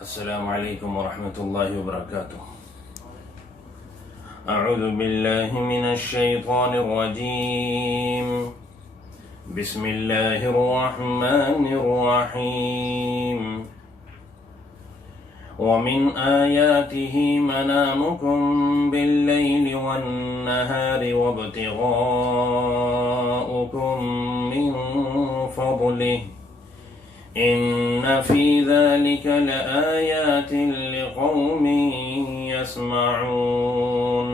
السلام علیکم ورحمۃ اللہ وبرکاتہ۔ اعوذ باللہ من الشیطان الرجیم، بسم اللہ الرحمن الرحیم۔ ومن آیاته منامكم باللیل والنہار وابتغاؤکم من فضلہ إن في ذلك لآيات لقوم يسمعون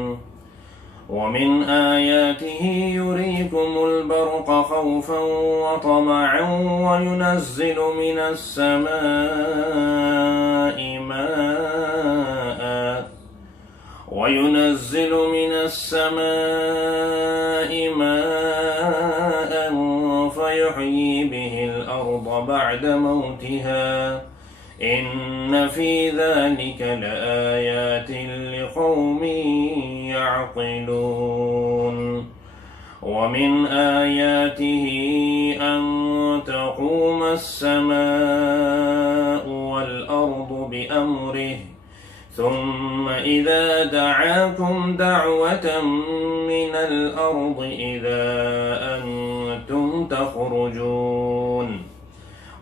ومن آياته يريكم البرق خوفا وطمعا وينزل من السماء ماء فيحيي به الأرض بعد موتها إن في ذلك لآيات لقوم يعقلون ومن آياته أن تقوم السماء والأرض بأمره ثم إذا دعاكم دعوة من الأرض إذا أنتم تخرجون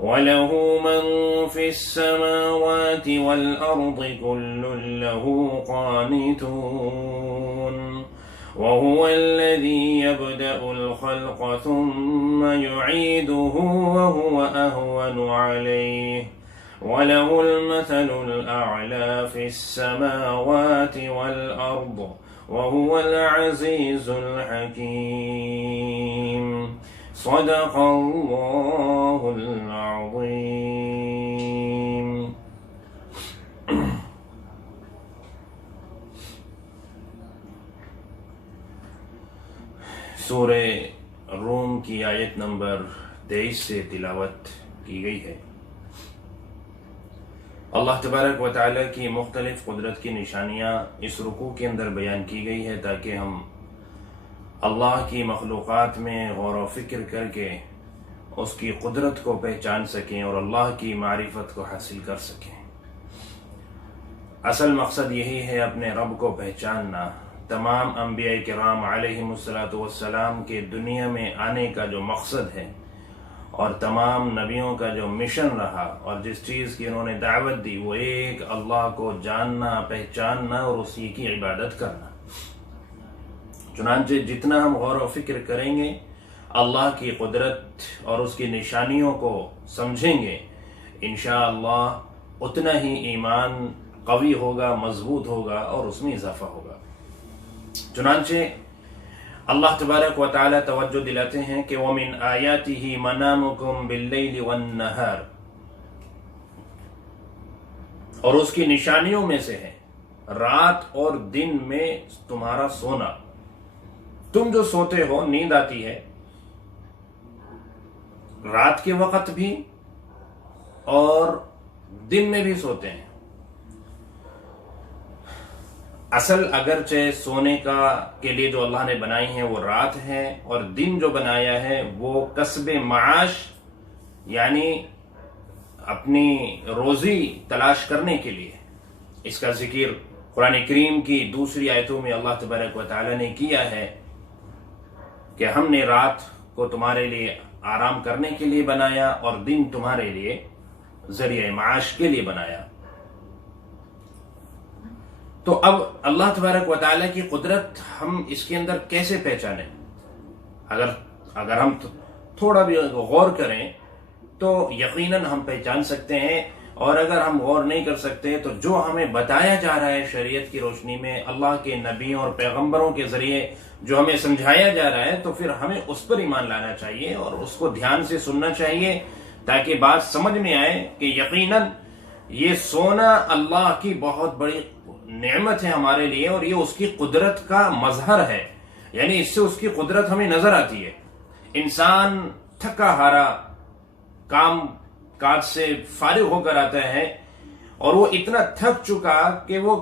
وله من في السماوات والأرض كل له قانتون وهو الذي يبدأ الخلق ثم يعيده وهو أهون عليه وله المثل الأعلى في السماوات والأرض وهو العزيز الحكيم صدق الله العظيم۔ سورہ روم کی آیت نمبر 23 سے تلاوت کی گئی ہے۔ اللہ تبارک و تعالیٰ کی مختلف قدرت کی نشانیاں اس رکوع کے اندر بیان کی گئی ہے تاکہ ہم اللہ کی مخلوقات میں غور و فکر کر کے اس کی قدرت کو پہچان سکیں اور اللہ کی معرفت کو حاصل کر سکیں۔ اصل مقصد یہی ہے اپنے رب کو پہچاننا۔ تمام انبیاء کرام علیہم السلام کے دنیا میں آنے کا جو مقصد ہے اور تمام نبیوں کا جو مشن رہا اور جس چیز کی انہوں نے دعوت دی وہ ایک اللہ کو جاننا، پہچاننا اور اسی کی عبادت کرنا۔ چنانچہ جتنا ہم غور و فکر کریں گے اللہ کی قدرت اور اس کی نشانیوں کو سمجھیں گے انشاءاللہ اتنا ہی ایمان قوی ہوگا، مضبوط ہوگا اور اس میں اضافہ ہوگا۔ چنانچہ اللہ تبارک و تعالی توجہ دلاتے ہیں کہ وَمِنْ آیَاتِهِ مَنَامُكُمْ بِاللَّيْلِ وَالنَّهَارِ، اور اس کی نشانیوں میں سے ہے رات اور دن میں تمہارا سونا۔ تم جو سوتے ہو، نیند آتی ہے رات کے وقت بھی اور دن میں بھی سوتے ہیں۔ اصل اگرچہ سونے کے لیے جو اللہ نے بنائی ہیں وہ رات ہے، اور دن جو بنایا ہے وہ کسب معاش یعنی اپنی روزی تلاش کرنے کے لیے۔ اس کا ذکر قرآن کریم کی دوسری آیتوں میں اللہ تبارک و تعالی نے کیا ہے کہ ہم نے رات کو تمہارے لیے آرام کرنے کے لیے بنایا اور دن تمہارے لیے ذریعہ معاش کے لیے بنایا۔ تو اب اللہ تبارک و تعالیٰ کی قدرت ہم اس کے اندر کیسے پہچانیں؟ اگر ہم تھوڑا بھی غور کریں تو یقیناً ہم پہچان سکتے ہیں، اور اگر ہم غور نہیں کر سکتے تو جو ہمیں بتایا جا رہا ہے شریعت کی روشنی میں اللہ کے نبیوں اور پیغمبروں کے ذریعے جو ہمیں سمجھایا جا رہا ہے تو پھر ہمیں اس پر ایمان لانا چاہیے اور اس کو دھیان سے سننا چاہیے تاکہ بات سمجھ میں آئے کہ یقیناً یہ سونا اللہ کی بہت بڑی نعمت ہے ہمارے لیے، اور یہ اس کی قدرت کا مظہر ہے، یعنی اس سے اس کی قدرت ہمیں نظر آتی ہے۔ انسان تھکا ہارا کام کاج سے فارغ ہو کر آتا ہے اور وہ اتنا تھک چکا کہ وہ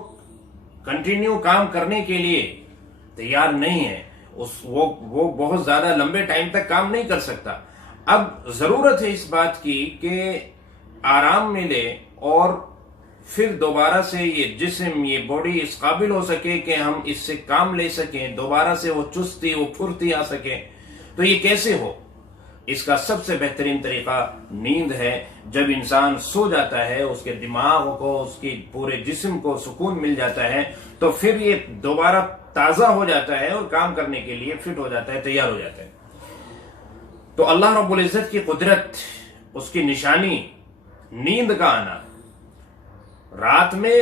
کنٹینیو کام کرنے کے لیے تیار نہیں ہے، وہ بہت زیادہ لمبے ٹائم تک کام نہیں کر سکتا۔ اب ضرورت ہے اس بات کی کہ آرام ملے اور پھر دوبارہ سے یہ جسم، یہ باڈی اس قابل ہو سکے کہ ہم اس سے کام لے سکیں، دوبارہ سے وہ چستی، وہ پھرتی آ سکے، تو یہ کیسے ہو؟ اس کا سب سے بہترین طریقہ نیند ہے۔ جب انسان سو جاتا ہے، اس کے دماغ کو، اس کی پورے جسم کو سکون مل جاتا ہے، تو پھر یہ دوبارہ تازہ ہو جاتا ہے اور کام کرنے کے لیے فٹ ہو جاتا ہے، تیار ہو جاتا ہے۔ تو اللہ رب العزت کی قدرت، اس کی نشانی نیند کا آنا، رات میں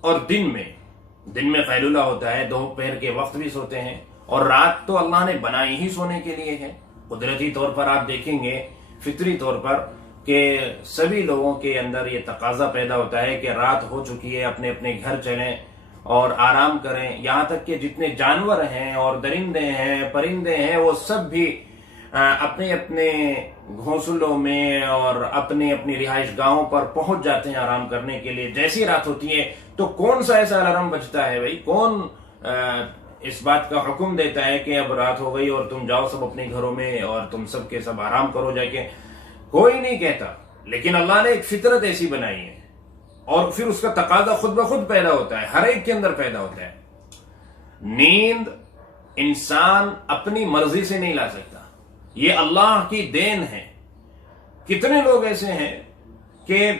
اور دن میں قیلولہ ہوتا ہے، دوپہر کے وقت بھی سوتے ہیں، اور رات تو اللہ نے بنائی ہی سونے کے لیے ہے۔ قدرتی طور پر آپ دیکھیں گے، فطری طور پر، کہ سبھی لوگوں کے اندر یہ تقاضا پیدا ہوتا ہے کہ رات ہو چکی ہے، اپنے اپنے گھر چلیں اور آرام کریں۔ یہاں تک کہ جتنے جانور ہیں اور درندے ہیں، پرندے ہیں، وہ سب بھی اپنے اپنے گھونسلوں میں اور اپنی اپنی رہائش گاہوں پر پہنچ جاتے ہیں آرام کرنے کے لیے۔ جیسی رات ہوتی ہے تو کون سا ایسا الارم بجتا ہے بھائی؟ کون اس بات کا حکم دیتا ہے کہ اب رات ہو گئی اور تم جاؤ سب اپنے گھروں میں اور تم سب کے سب آرام کرو جا کے؟ کوئی نہیں کہتا، لیکن اللہ نے ایک فطرت ایسی بنائی ہے، اور پھر اس کا تقاضا خود بخود پیدا ہوتا ہے، ہر ایک کے اندر پیدا ہوتا ہے۔ نیند انسان اپنی مرضی سے نہیں لا سکتا، یہ اللہ کی دین ہے۔ کتنے لوگ ایسے ہیں کہ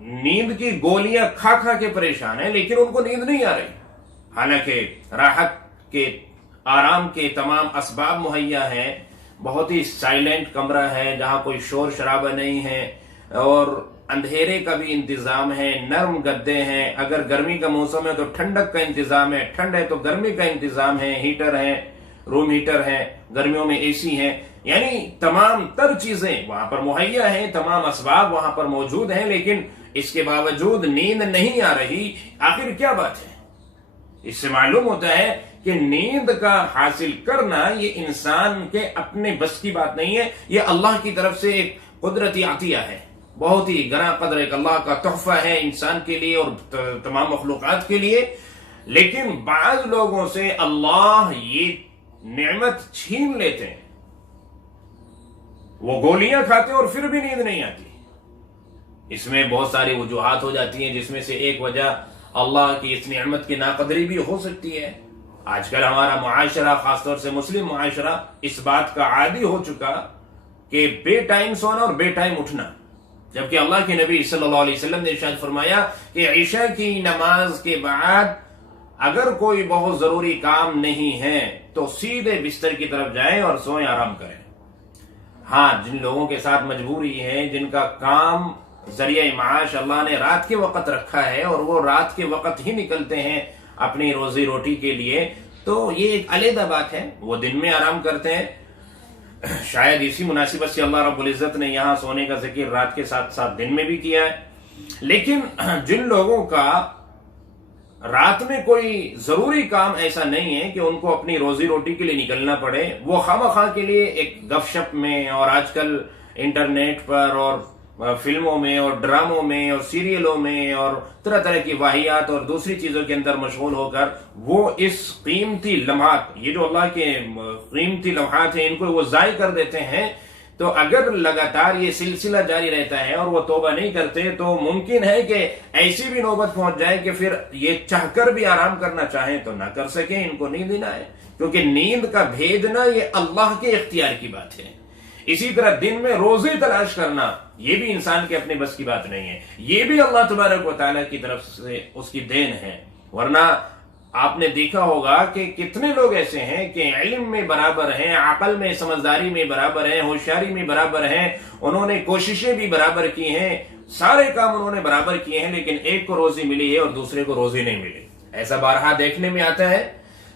نیند کی گولیاں کھا کھا کے پریشان ہیں، لیکن ان کو نیند نہیں آ رہی، حالانکہ راحت کے، آرام کے تمام اسباب مہیا ہیں، بہت ہی سائلنٹ کمرہ ہے جہاں کوئی شور شرابہ نہیں ہے، اور اندھیرے کا بھی انتظام ہے، نرم گدے ہیں، اگر گرمی کا موسم ہے تو ٹھنڈک کا انتظام ہے، ٹھنڈ ہے تو گرمی کا انتظام ہے، ہیٹر ہے، روم ہیٹر ہے، گرمیوں میں اے سی ہے، یعنی تمام تر چیزیں وہاں پر مہیا ہیں، تمام اسباب وہاں پر موجود ہیں، لیکن اس کے باوجود نیند نہیں آ رہی۔ آخر کیا بات ہے؟ اس سے معلوم ہوتا ہے کہ نیند کا حاصل کرنا یہ انسان کے اپنے بس کی بات نہیں ہے، یہ اللہ کی طرف سے ایک قدرتی عطیہ ہے، بہت ہی گراں قدر ایک اللہ کا تحفہ ہے انسان کے لیے اور تمام مخلوقات کے لیے۔ لیکن بعض لوگوں سے اللہ یہ نعمت چھین لیتے ہیں، وہ گولیاں کھاتے ہیں اور پھر بھی نیند نہیں آتی۔ اس میں بہت ساری وجوہات ہو جاتی ہیں، جس میں سے ایک وجہ اللہ کی اس نعمت کی ناقدری بھی ہو سکتی ہے۔ آج کل ہمارا معاشرہ، خاص طور سے مسلم معاشرہ، اس بات کا عادی ہو چکا کہ بے ٹائم سونا اور بے ٹائم اٹھنا، جبکہ اللہ کے نبی صلی اللہ علیہ وسلم نے ارشاد فرمایا کہ عشاء کی نماز کے بعد اگر کوئی بہت ضروری کام نہیں ہے تو سیدھے بستر کی طرف جائیں اور سوئیں، آرام کریں۔ ہاں، جن لوگوں کے ساتھ مجبوری ہے، جن کا کام ذریعہ معاش اللہ نے رات کے وقت رکھا ہے اور وہ رات کے وقت ہی نکلتے ہیں اپنی روزی روٹی کے لیے، تو یہ ایک علیحدہ بات ہے، وہ دن میں آرام کرتے ہیں۔ شاید اسی مناسبت سے اللہ رب العزت نے یہاں سونے کا ذکر رات کے ساتھ ساتھ دن میں بھی کیا ہے۔ لیکن جن لوگوں کا رات میں کوئی ضروری کام ایسا نہیں ہے کہ ان کو اپنی روزی روٹی کے لیے نکلنا پڑے، وہ خواہ کے لیے ایک گپ شپ میں اور آج کل انٹرنیٹ پر اور فلموں میں اور ڈراموں میں اور سیریلوں میں اور طرح طرح کی واہیات اور دوسری چیزوں کے اندر مشغول ہو کر وہ اس قیمتی لمحات، یہ جو اللہ کے قیمتی لمحات ہیں، ان کو وہ ضائع کر دیتے ہیں۔ تو اگر لگاتار یہ سلسلہ جاری رہتا ہے اور وہ توبہ نہیں کرتے تو ممکن ہے کہ ایسی بھی نوبت پہنچ جائے کہ پھر یہ چاہ کر بھی آرام کرنا چاہیں تو نہ کر سکیں، ان کو نیند نہ آئے، کیونکہ نیند کا بھیجنا یہ اللہ کے اختیار کی بات ہے۔ اسی طرح دن میں روزی تلاش کرنا یہ بھی انسان کے اپنے بس کی بات نہیں ہے، یہ بھی اللہ تبارک و تعالیٰ کی طرف سے اس کی دین ہے۔ ورنہ آپ نے دیکھا ہوگا کہ کتنے لوگ ایسے ہیں کہ علم میں برابر ہیں، عقل میں، سمجھداری میں برابر ہیں، ہوشیاری میں برابر ہیں، انہوں نے کوششیں بھی برابر کی ہیں، سارے کام انہوں نے برابر کیے ہیں، لیکن ایک کو روزی ملی ہے اور دوسرے کو روزی نہیں ملی۔ ایسا بارہا دیکھنے میں آتا ہے۔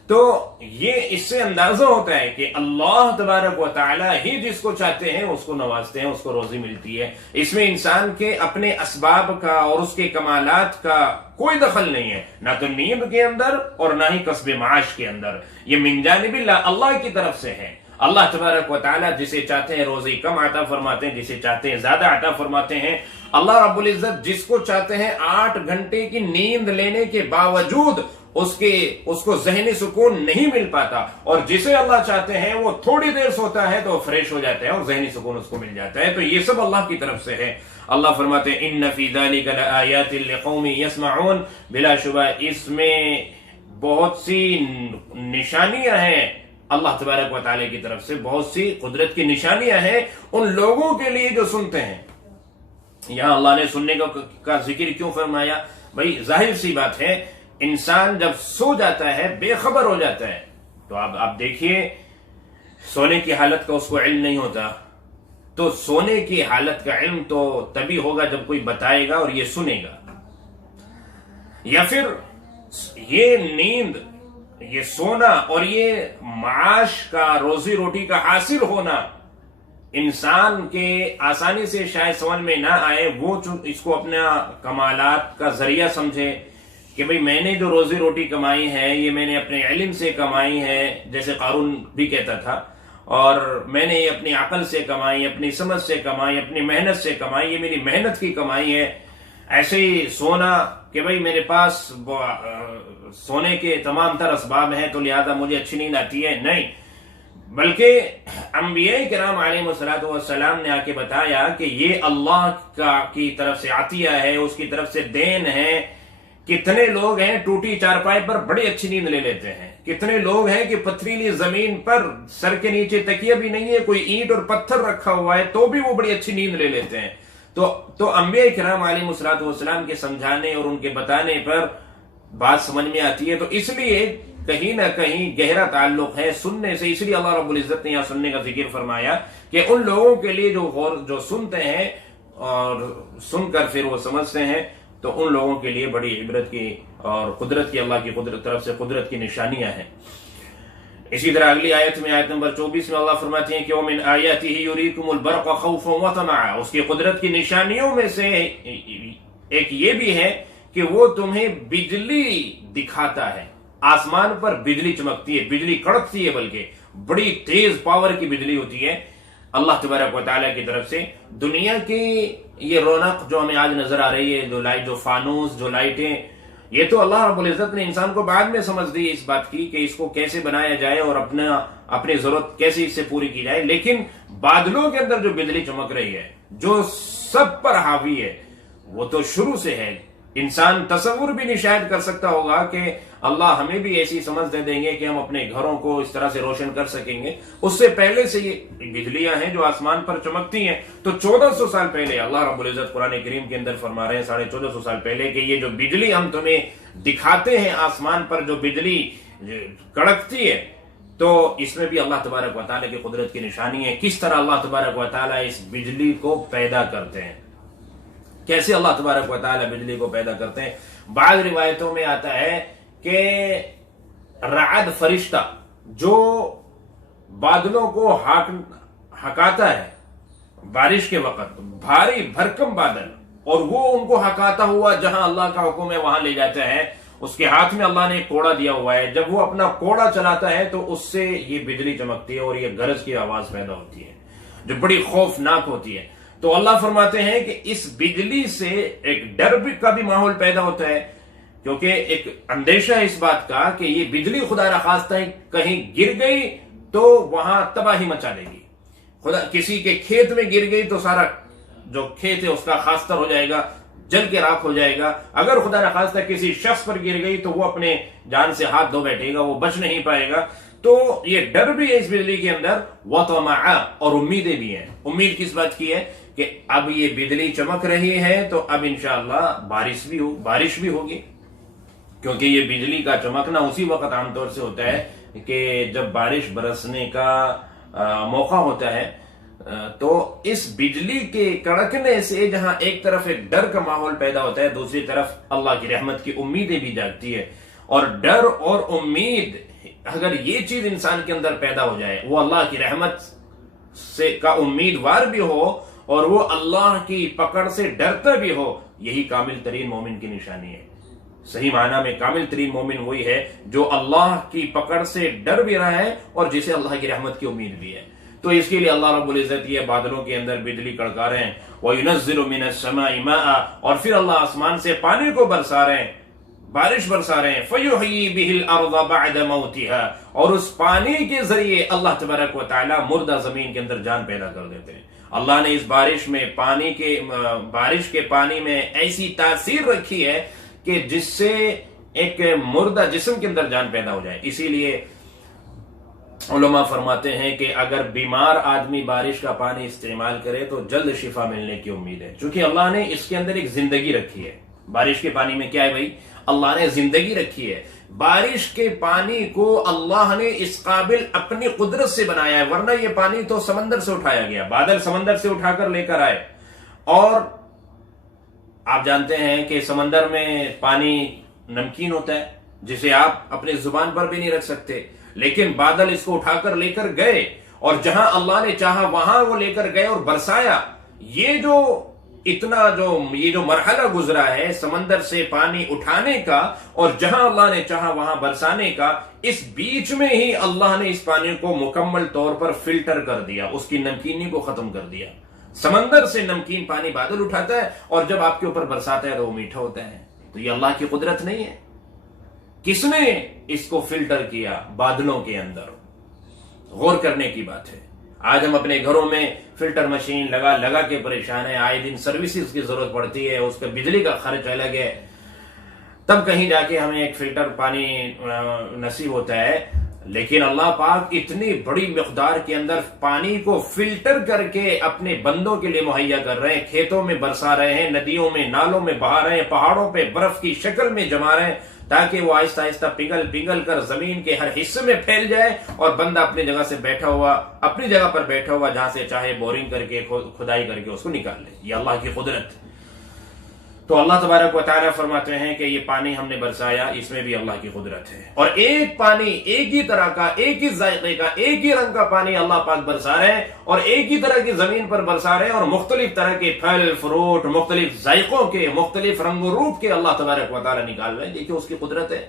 تو یہ اس سے اندازہ ہوتا ہے کہ اللہ تبارک و تعالی ہی جس کو چاہتے ہیں اس کو نوازتے ہیں، اس کو روزی ملتی ہے۔ اس میں انسان کے اپنے اسباب کا اور اس کے کمالات کا کوئی دخل نہیں ہے، نہ تو نیند کے اندر اور نہ ہی کسب معاش کے اندر، یہ من جانب اللہ کی طرف سے ہے۔ اللہ تبارک و تعالی جسے چاہتے ہیں روزی کم عطا فرماتے ہیں، جسے چاہتے ہیں زیادہ عطا فرماتے ہیں۔ اللہ رب العزت جس کو چاہتے ہیں 8 گھنٹے کی نیند لینے کے باوجود اس کو ذہنی سکون نہیں مل پاتا، اور جسے اللہ چاہتے ہیں وہ تھوڑی دیر سوتا ہے تو فریش ہو جاتا ہے اور ذہنی سکون اس کو مل جاتا ہے. تو یہ سب اللہ کی طرف سے ہے. اللہ فرماتے ہیں ان فی ذلک لآیات لقوم یسمعون، بلا شبہ اس میں بہت سی نشانیاں ہیں اللہ تبارک و تعالی کی طرف سے، بہت سی قدرت کی نشانیاں ہیں ان لوگوں کے لیے جو سنتے ہیں. یہاں اللہ نے سننے کا ذکر کیوں فرمایا؟ بھائی ظاہر سی بات ہے، انسان جب سو جاتا ہے، بے خبر ہو جاتا ہے، تو آپ دیکھیے سونے کی حالت کا اس کو علم نہیں ہوتا، تو سونے کی حالت کا علم تو تبھی ہوگا جب کوئی بتائے گا اور یہ سنے گا. یا پھر یہ نیند، یہ سونا اور یہ معاش کا، روزی روٹی کا حاصل ہونا انسان کے آسانی سے شاید سمجھ میں نہ آئے، وہ اس کو اپنا کمالات کا ذریعہ سمجھے کہ بھئی میں نے جو روزی روٹی کمائی ہے یہ میں نے اپنے علم سے کمائی ہے، جیسے قارون بھی کہتا تھا، اور میں نے یہ اپنی عقل سے کمائی، اپنی سمجھ سے کمائی، اپنی محنت سے کمائی، یہ میری محنت کی کمائی ہے. ایسے ہی سونا کہ بھئی میرے پاس سونے کے تمام تر اسباب ہیں تو لہذا مجھے اچھی نیند آتی ہے، نہیں، بلکہ انبیاء کرام علیہ السلام نے آ کے بتایا کہ یہ اللہ کی طرف سے عطیہ ہے، اس کی طرف سے دین ہے. کتنے لوگ ہیں ٹوٹی چارپائی پر بڑی اچھی نیند لے لیتے ہیں، کتنے لوگ ہیں کہ پتھریلی زمین پر سر کے نیچے تکیہ بھی نہیں ہے، کوئی اینٹ اور پتھر رکھا ہوا ہے تو بھی وہ بڑی اچھی نیند لے لیتے ہیں. تو انبیاء کرام علیہ السلام کے سمجھانے اور ان کے بتانے پر بات سمجھ میں آتی ہے. تو اس لیے کہیں نہ کہیں گہرا تعلق ہے سننے سے، اس لیے اللہ رب العزت نے یہاں سننے کا ذکر فرمایا کہ ان لوگوں کے لیے جو سنتے ہیں اور سن کر پھر وہ سمجھتے ہیں، تو ان لوگوں کے لیے بڑی عبرت کی اور قدرت کی، اللہ کی طرف سے قدرت کی نشانیاں ہیں. اسی طرح اگلی آیت میں، آیت نمبر 24 میں اللہ فرماتے ہیں کہ وَمِنْ آیَاتِهِ يُرِيكُمُ الْبَرْقَ خَوْفًا وَطَمَعًا، اس کی قدرت کی نشانیوں میں سے ایک یہ بھی ہے کہ وہ تمہیں بجلی دکھاتا ہے. آسمان پر بجلی چمکتی ہے، بجلی کڑکتی ہے، بلکہ بڑی تیز پاور کی بجلی ہوتی ہے اللہ تبارک و تعالیٰ کی طرف سے. دنیا کی یہ رونق جو ہمیں آج نظر آ رہی ہے، جو فانوس، جو لائٹیں، یہ تو اللہ رب العزت نے انسان کو بعد میں سمجھ دی اس بات کی کہ اس کو کیسے بنایا جائے اور اپنی ضرورت کیسے اس سے پوری کی جائے. لیکن بادلوں کے اندر جو بجلی چمک رہی ہے، جو سب پر حاوی ہے، وہ تو شروع سے ہے. انسان تصور بھی نہیں شاید کر سکتا ہوگا کہ اللہ ہمیں بھی ایسی سمجھ دے دیں گے کہ ہم اپنے گھروں کو اس طرح سے روشن کر سکیں گے. اس سے پہلے سے یہ بجلیاں ہیں جو آسمان پر چمکتی ہیں. تو 1400 سال پہلے اللہ رب العزت قرآن کریم کے اندر فرما رہے ہیں، 1450 سال پہلے، کہ یہ جو بجلی ہم تمہیں دکھاتے ہیں، آسمان پر جو بجلی کڑکتی ہے، تو اس میں بھی اللہ تبارک و تعالیٰ کی قدرت کی نشانی ہے. کس طرح اللہ تبارک و تعالیٰ اس بجلی کو پیدا کرتے ہیں، کیسے اللہ تبارک و تعالیٰ بجلی کو پیدا کرتے ہیں. بعض روایتوں میں آتا ہے کہ رعد فرشتہ جو بادلوں کو ہکاتا ہے بارش کے وقت، بھاری بھرکم بادل، اور وہ ان کو ہکاتا ہوا جہاں اللہ کا حکم ہے وہاں لے جاتا ہے. اس کے ہاتھ میں اللہ نے ایک کوڑا دیا ہوا ہے، جب وہ اپنا کوڑا چلاتا ہے تو اس سے یہ بجلی چمکتی ہے اور یہ گرج کی آواز پیدا ہوتی ہے جو بڑی خوفناک ہوتی ہے. تو اللہ فرماتے ہیں کہ اس بجلی سے ایک ڈر کا بھی ماحول پیدا ہوتا ہے، کیونکہ ایک اندیشہ ہے اس بات کا کہ یہ بجلی خدا نخواستہ کہیں گر گئی تو وہاں تباہی مچا دے گی. کسی کے کھیت میں گر گئی تو سارا جو کھیت ہے اس کا خاستر ہو جائے گا، جل کے راکھ ہو جائے گا. اگر خدا نخواستہ کسی شخص پر گر گئی تو وہ اپنے جان سے ہاتھ دھو بیٹھے گا، وہ بچ نہیں پائے گا. تو یہ ڈر بھی ہے اس بجلی کے اندر، وَطَمَعًا، اور امیدیں بھی ہیں. امید کس بات کی ہے کہ اب یہ بجلی چمک رہی ہے تو اب انشاءاللہ بارش بھی ہوگی، کیونکہ یہ بجلی کا چمکنا اسی وقت عام طور سے ہوتا ہے کہ جب بارش برسنے کا موقع ہوتا ہے. تو اس بجلی کے کڑکنے سے جہاں ایک طرف ایک ڈر کا ماحول پیدا ہوتا ہے، دوسری طرف اللہ کی رحمت کی امیدیں بھی جاگتی ہے. اور ڈر اور امید، اگر یہ چیز انسان کے اندر پیدا ہو جائے، وہ اللہ کی رحمت سے کا امیدوار بھی ہو اور وہ اللہ کی پکڑ سے ڈرتا بھی ہو، یہی کامل ترین مومن کی نشانی ہے. صحیح معنی میں کامل ترین مومن وہی ہے جو اللہ کی پکڑ سے ڈر بھی رہا ہے اور جسے اللہ کی رحمت کی امید بھی ہے. تو اس کے لیے اللہ رب العزت یہ بادلوں کے اندر بجلی کڑکا رہے ہیں. وَيُنَزِّلُ مِنَ السَّمَاءِ مَاءً، اور پھر اللہ آسمان سے پانی کو برسا رہے ہیں. بارش برسا رہے ہیں فَيُحْيِي بِهِ الْأَرْضَ بَعْدَ مَوْتِهَا، اور اس پانی کے ذریعے اللہ تبارک و تعالی مردہ زمین کے اندر جان پیدا کر دیتے ہیں۔ اللہ نے اس بارش کے پانی میں ایسی تاثیر رکھی ہے کہ جس سے ایک مردہ جسم کے اندر جان پیدا ہو جائے۔ اسی لیے علماء فرماتے ہیں کہ اگر بیمار آدمی بارش کا پانی استعمال کرے تو جلد شفا ملنے کی امید ہے، چونکہ اللہ نے اس کے اندر ایک زندگی رکھی ہے۔ بارش کے پانی میں کیا ہے بھائی؟ اللہ نے زندگی رکھی ہے۔ بارش کے پانی کو اللہ نے اس قابل اپنی قدرت سے بنایا ہے، ورنہ یہ پانی تو سمندر سے اٹھایا گیا، بادل سمندر سے اٹھا کر لے کر آئے۔ اور آپ جانتے ہیں کہ سمندر میں پانی نمکین ہوتا ہے جسے آپ اپنے زبان پر بھی نہیں رکھ سکتے، لیکن بادل اس کو اٹھا کر لے کر گئے، اور جہاں اللہ نے چاہا وہاں وہ لے کر گئے اور برسایا۔ یہ جو مرحلہ گزرا ہے سمندر سے پانی اٹھانے کا اور جہاں اللہ نے چاہا وہاں برسانے کا، اس بیچ میں ہی اللہ نے اس پانی کو مکمل طور پر فلٹر کر دیا، اس کی نمکینی کو ختم کر دیا۔ سمندر سے نمکین پانی بادل اٹھاتا ہے اور جب آپ کے اوپر برساتا ہے تو وہ میٹھا ہوتا ہے۔ تو یہ اللہ کی قدرت نہیں ہے؟ کس نے اس کو فلٹر کیا؟ بادلوں کے اندر۔ غور کرنے کی بات ہے۔ آج ہم اپنے گھروں میں فلٹر مشین لگا کے پریشان ہیں، آئے دن سروسز کی ضرورت پڑتی ہے، اس کا بجلی کا خرچ الگ ہے، تب کہیں جا کے ہمیں ایک فلٹر پانی نصیب ہوتا ہے۔ لیکن اللہ پاک اتنی بڑی مقدار کے اندر پانی کو فلٹر کر کے اپنے بندوں کے لیے مہیا کر رہے ہیں، کھیتوں میں برسا رہے ہیں، ندیوں میں نالوں میں بہا رہے ہیں، پہاڑوں پہ برف کی شکل میں جما رہے ہیں، تاکہ وہ آہستہ آہستہ پگھل کر زمین کے ہر حصے میں پھیل جائے اور بندہ اپنی جگہ پر بیٹھا ہوا جہاں سے چاہے بورنگ کر کے کھدائی کر کے اس کو نکال لے۔ یہ اللہ کی قدرت۔ تو اللہ تبارک و تعالیٰ فرماتے ہیں کہ یہ پانی ہم نے برسایا، اس میں بھی اللہ کی قدرت ہے۔ اور ایک پانی، ایک ہی طرح کا، ایک ہی ذائقے کا، ایک ہی رنگ کا پانی اللہ پاک برسا رہے ہیں، اور ایک ہی طرح کی زمین پر برسا رہے ہیں، اور مختلف طرح کے پھل فروٹ، مختلف ذائقوں کے، مختلف رنگ و روپ کے اللہ تبارک و تعالیٰ نکال رہے ہیں۔ دیکھیں اس کی قدرت ہے۔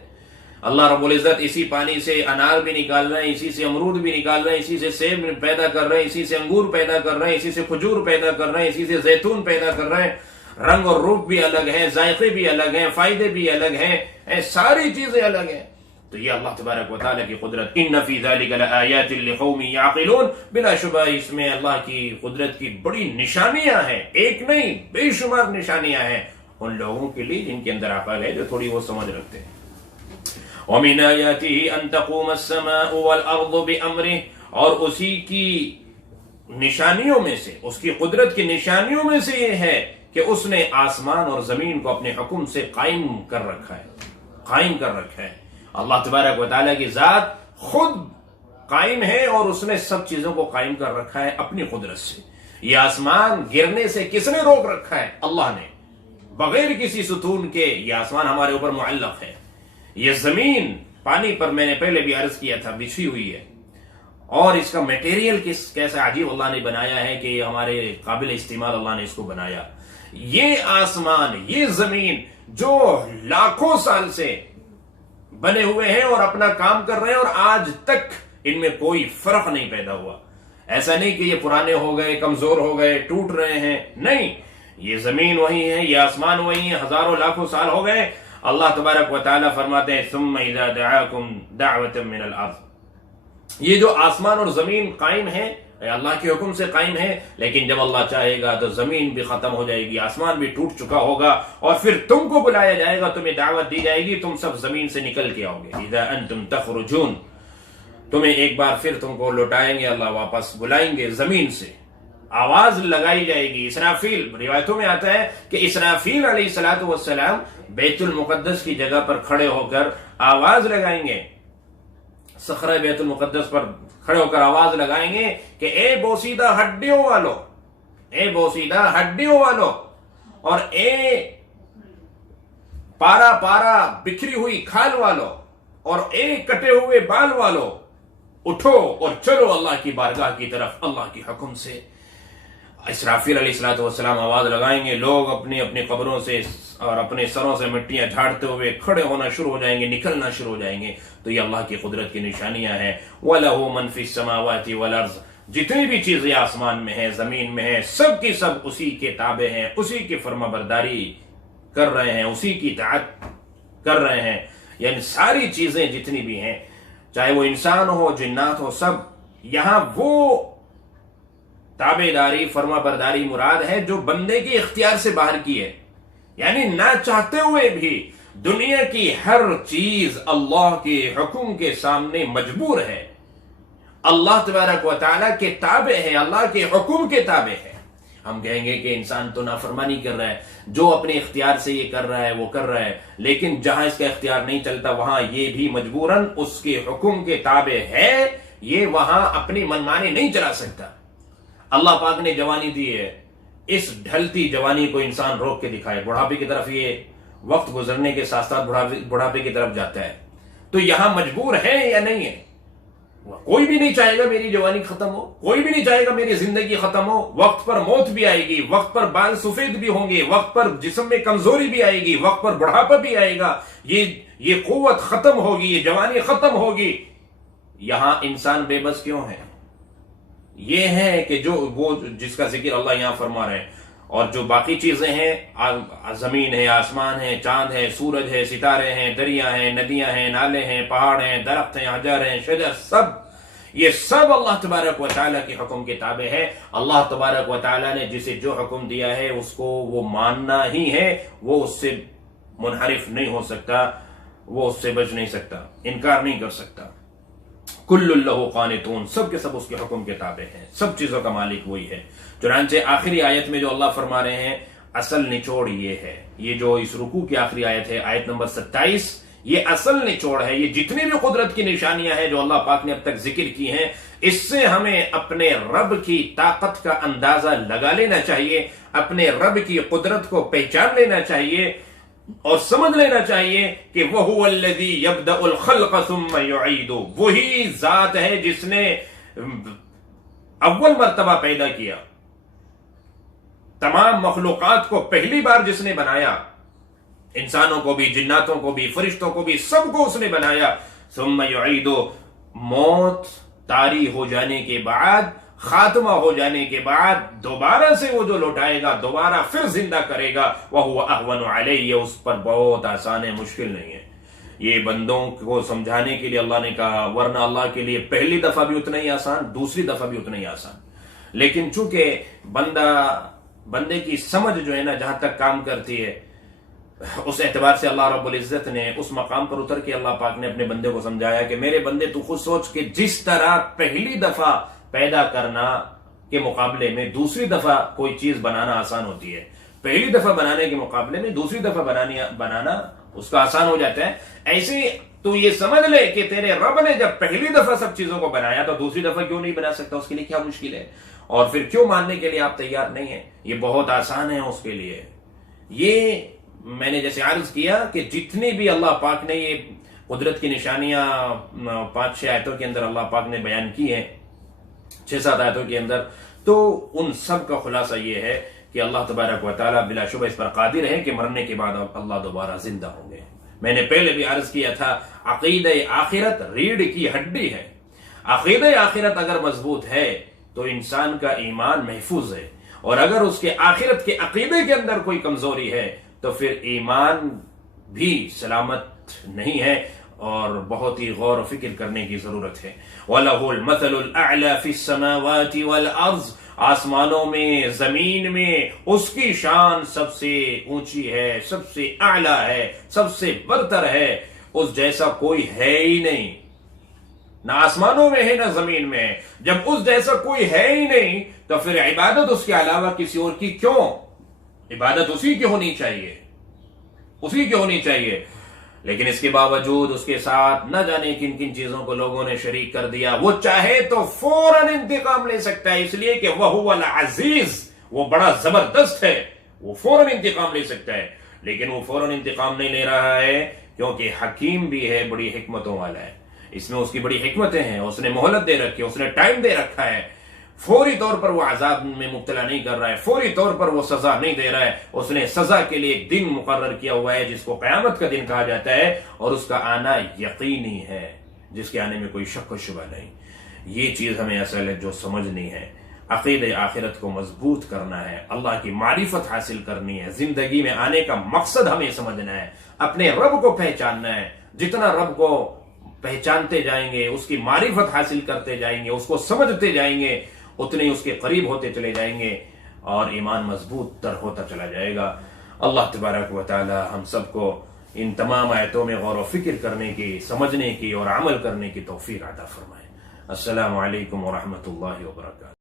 اللہ رب العزت اسی پانی سے انار بھی نکال رہے ہیں، اسی سے امرود بھی نکال رہے ہیں، اسی سے سیب پیدا کر رہے ہیں، اسی سے انگور پیدا کر رہے ہیں، اسی سے کھجور پیدا کر رہے ہیں، اسی سے زیتون پیدا کر رہے ہیں۔ رنگ اور روپ بھی الگ ہیں، ذائقے بھی الگ ہیں، فائدے بھی الگ ہیں، ساری چیزیں الگ ہیں۔ تو یہ اللہ تبارک و تعالیٰ کی قدرت۔ ان فی ذلک لآیات لقوم یعقلون، بلا شبہ اس میں اللہ کی قدرت کی بڑی نشانیاں ہیں، ایک نہیں بے شمار نشانیاں ہیں ان لوگوں کے لیے جن کے اندر عقل ہے، جو تھوڑی وہ سمجھ رکھتے ہیں۔ ومن آیاتہ ان تقوم السماء والارض بامرہ، اور اسی کی نشانیوں میں سے، اس کی قدرت کی نشانیوں میں سے یہ ہے کہ اس نے آسمان اور زمین کو اپنے حکم سے قائم کر رکھا ہے۔ اللہ تبارک و تعالیٰ کی ذات خود قائم ہے اور اس نے سب چیزوں کو قائم کر رکھا ہے اپنی قدرت سے۔ یہ آسمان گرنے سے کس نے روک رکھا ہے؟ اللہ نے، بغیر کسی ستون کے یہ آسمان ہمارے اوپر معلق ہے۔ یہ زمین پانی پر، میں نے پہلے بھی عرض کیا تھا، بچھی ہوئی ہے، اور اس کا میٹیریل کیسا عجیب اللہ نے بنایا ہے کہ یہ ہمارے قابل استعمال اللہ نے اس کو بنایا۔ یہ آسمان، یہ زمین جو لاکھوں سال سے بنے ہوئے ہیں اور اپنا کام کر رہے ہیں، اور آج تک ان میں کوئی فرق نہیں پیدا ہوا۔ ایسا نہیں کہ یہ پرانے ہو گئے، کمزور ہو گئے، ٹوٹ رہے ہیں، نہیں، یہ زمین وہی ہے، یہ آسمان وہی ہے، ہزاروں لاکھوں سال ہو گئے۔ اللہ تبارک و تعالیٰ فرماتے ہیں ثم اذا دعاکم دعوۃ من الارض، یہ جو آسمان اور زمین قائم ہے اللہ کے حکم سے قائم ہے، لیکن جب اللہ چاہے گا تو زمین بھی ختم ہو جائے گی، آسمان بھی ٹوٹ چکا ہوگا، اور پھر تم کو بلایا جائے گا، تمہیں دعوت دی جائے گی، تم سب زمین سے نکل کے آؤ گے۔ اذا انتم تخرجون، تمہیں ایک بار پھر تم کو لوٹائیں گے، اللہ واپس بلائیں گے زمین سے، آواز لگائی جائے گی۔ اسرافیل، روایتوں میں آتا ہے کہ اسرافیل علیہ الصلوۃ والسلام بیت المقدس کی جگہ پر کھڑے ہو کر آواز لگائیں گے، صخرہ بیت المقدس پر کھڑے ہو کر آواز لگائیں گے کہ اے بوسیدہ ہڈیوں والو، اے بوسیدہ ہڈیوں والو، اور اے پارا پارا بکھری ہوئی کھال والو، اور اے کٹے ہوئے بال والو، اٹھو اور چلو اللہ کی بارگاہ کی طرف اللہ کے حکم سے۔ اسرافیل علیہ الصلوۃ والسلام آواز لگائیں گے، لوگ اپنی اپنی قبروں سے اور اپنے سروں سے مٹیاں جھاڑتے ہوئے کھڑے ہونا شروع ہو جائیں گے، نکلنا شروع ہو جائیں گے۔ تو یہ اللہ کی قدرت کی نشانیاں ہیں۔ وَلَهُ مَنْ فِي السَّمَاوَاتِ وَالْأَرْضِ، جتنی بھی چیزیں آسمان میں ہیں، زمین میں ہیں، سب کی سب اسی کے تابع ہیں، اسی کی فرما برداری کر رہے ہیں، اسی کی اطاعت کر رہے ہیں، یعنی ساری چیزیں جتنی بھی ہیں، چاہے وہ انسان ہو جنات ہو، سب یہاں وہ تابع داری فرما برداری مراد ہے جو بندے کے اختیار سے باہر کی ہے، یعنی نہ چاہتے ہوئے بھی دنیا کی ہر چیز اللہ کے حکم کے سامنے مجبور ہے، اللہ تبارک و تعالیٰ کے تابع ہے، اللہ کے حکم کے تابع ہے۔ ہم کہیں گے کہ انسان تو نافرمانی کر رہا ہے، جو اپنے اختیار سے یہ کر رہا ہے وہ کر رہا ہے، لیکن جہاں اس کا اختیار نہیں چلتا وہاں یہ بھی مجبوراً اس کے حکم کے تابع ہے، یہ وہاں اپنی منمانی نہیں چلا سکتا۔ اللہ پاک نے جوانی دی ہے، اس ڈھلتی جوانی کو انسان روک کے دکھائے، بڑھاپے کی طرف یہ وقت گزرنے کے ساتھ ساتھ بڑھاپے کی طرف جاتا ہے، تو یہاں مجبور ہے یا نہیں ہے؟ کوئی بھی نہیں چاہے گا میری جوانی ختم ہو، کوئی بھی نہیں چاہے گا میری زندگی ختم ہو، وقت پر موت بھی آئے گی، وقت پر بال سفید بھی ہوں گے، وقت پر جسم میں کمزوری بھی آئے گی، وقت پر بڑھاپا بھی آئے گا، یہ قوت ختم ہوگی، یہ جوانی ختم ہوگی۔ یہاں انسان بے بس کیوں ہے؟ یہ ہے کہ وہ جس کا ذکر اللہ یہاں فرما رہے ہیں، اور جو باقی چیزیں ہیں، زمین ہے، آسمان ہے، چاند ہے، سورج ہے، ستارے ہیں، دریا ہیں، ندیاں ہیں، نالے ہیں، پہاڑ ہیں، درخت ہیں، حجر ہیں، شجر، یہ سب اللہ تبارک و تعالیٰ کے حکم کے تابع ہے۔ اللہ تبارک و تعالیٰ نے جسے جو حکم دیا ہے اس کو وہ ماننا ہی ہے، وہ اس سے منحرف نہیں ہو سکتا، وہ اس سے بچ نہیں سکتا، انکار نہیں کر سکتا۔ کل اللہ قانتون، سب کے سب اس کے حکم کے تابع ہیں، سب چیزوں کا مالک وہی ہے۔ چنانچہ آخری آیت میں جو اللہ فرما رہے ہیں، اصل نچوڑ یہ ہے، یہ جو اس رکوع کی آخری آیت ہے، آیت نمبر 27، یہ اصل نچوڑ ہے۔ یہ جتنی بھی قدرت کی نشانیاں ہیں جو اللہ پاک نے اب تک ذکر کی ہیں، اس سے ہمیں اپنے رب کی طاقت کا اندازہ لگا لینا چاہیے، اپنے رب کی قدرت کو پہچان لینا چاہیے اور سمجھ لینا چاہیے کہ وَهُوَ الَّذِي يَبْدَأُ الْخَلْقَ ثُمَّ يُعِيدُ، وہی ذات ہے جس نے اول مرتبہ پیدا کیا، تمام مخلوقات کو پہلی بار جس نے بنایا، انسانوں کو بھی، جناتوں کو بھی، فرشتوں کو بھی، سب کو اس نے بنایا۔ ثم يعيد، موت طاری ہو جانے کے بعد، خاتمہ ہو جانے کے بعد دوبارہ سے وہ جو لوٹائے گا، دوبارہ پھر زندہ کرے گا۔ وَهُوَ أَهْوَنُ عَلَيْهِ، یہ اس پر بہت آسان ہے، مشکل نہیں ہے۔ یہ بندوں کو سمجھانے کے لیے اللہ نے کہا، ورنہ اللہ کے لیے پہلی دفعہ بھی اتنا ہی آسان، دوسری دفعہ بھی اتنا ہی آسان، لیکن چونکہ بندے کی سمجھ جو ہے نا جہاں تک کام کرتی ہے، اس اعتبار سے اللہ رب العزت نے اس مقام پر اتر کے اللہ پاک نے اپنے بندے کو سمجھایا کہ میرے بندے تو خود سوچ کہ جس طرح پہلی دفعہ پیدا کرنا کے مقابلے میں دوسری دفعہ کوئی چیز بنانا آسان ہوتی ہے، پہلی دفعہ بنانے کے مقابلے میں دوسری دفعہ بنانا اس کا آسان ہو جاتا ہے، ایسے تو یہ سمجھ لے کہ تیرے رب نے جب پہلی دفعہ سب چیزوں کو بنایا تو دوسری دفعہ کیوں نہیں بنا سکتا؟ اس کے لیے کیا مشکل ہے؟ اور پھر کیوں ماننے کے لیے آپ تیار نہیں ہیں؟ یہ بہت آسان ہے اس کے لیے۔ یہ میں نے جیسے عرض کیا کہ جتنی بھی اللہ پاک نے یہ قدرت کی نشانیاں 5-6 آیتوں کے اندر اللہ پاک نے بیان کی ہیں، 6-7 آیتوں کے اندر، تو ان سب کا خلاصہ یہ ہے کہ اللہ تبارک و تعالیٰ بلا شبہ اس پر قادر ہے کہ مرنے کے بعد اللہ دوبارہ زندہ ہوں گے۔ میں نے پہلے بھی عرض کیا تھا، عقیدہ آخرت ریڑھ کی ہڈی ہے، عقیدہ آخرت اگر مضبوط ہے تو انسان کا ایمان محفوظ ہے، اور اگر اس کے آخرت کے عقیدے کے اندر کوئی کمزوری ہے تو پھر ایمان بھی سلامت نہیں ہے، اور بہت ہی غور و فکر کرنے کی ضرورت ہے۔ وَلَهُ الْمَثَلُ الْأَعْلَى فِي السَّمَاوَاتِ وَالْأَرْضِ، آسمانوں میں، زمین میں اس کی شان سب سے اونچی ہے، سب سے اعلیٰ ہے، سب سے برتر ہے، اس جیسا کوئی ہے ہی نہیں، نہ آسمانوں میں ہے نہ زمین میں ہے۔ جب اس جیسا کوئی ہے ہی نہیں تو پھر عبادت اس کے علاوہ کسی اور کی کیوں؟ عبادت اسی کی ہونی چاہیے، اسی کی ہونی چاہیے، لیکن اس کے باوجود اس کے ساتھ نہ جانے کن کن چیزوں کو لوگوں نے شریک کر دیا۔ وہ چاہے تو فوراً انتقام لے سکتا ہے، اس لیے کہ وَهُوَ الْعَزِيزُ، وہ بڑا زبردست ہے، وہ فوراً انتقام لے سکتا ہے، لیکن وہ فوراً انتقام نہیں لے رہا ہے کیونکہ حکیم بھی ہے، بڑی حکمتوں والا ہے، اس میں اس کی بڑی حکمتیں ہیں، اس نے مہلت دے رکھی ہے، اس نے ٹائم دے رکھا ہے، فوری طور پر وہ عذاب میں مبتلا نہیں کر رہا ہے، فوری طور پر وہ سزا نہیں دے رہا ہے، اس نے سزا کے لیے ایک دن مقرر کیا ہوا ہے جس کو قیامت کا دن کہا جاتا ہے، اور اس کا آنا یقینی ہے، جس کے آنے میں کوئی شک و شبہ نہیں۔ یہ چیز ہمیں اصل ہے جو سمجھنی ہے۔ عقید آخرت کو مضبوط کرنا ہے، اللہ کی معرفت حاصل کرنی ہے، زندگی میں آنے کا مقصد ہمیں سمجھنا ہے، اپنے رب کو پہچاننا ہے۔ جتنا رب کو پہچانتے جائیں گے، اس کی معرفت حاصل کرتے جائیں گے، اس کو سمجھتے جائیں گے، اتنے اس کے قریب ہوتے چلے جائیں گے اور ایمان مضبوط تر ہوتا چلا جائے گا۔ اللہ تبارک و تعالی ہم سب کو ان تمام آیتوں میں غور و فکر کرنے کی، سمجھنے کی اور عمل کرنے کی توفیق عطا فرمائے۔ السلام علیکم ورحمۃ اللہ وبرکاتہ۔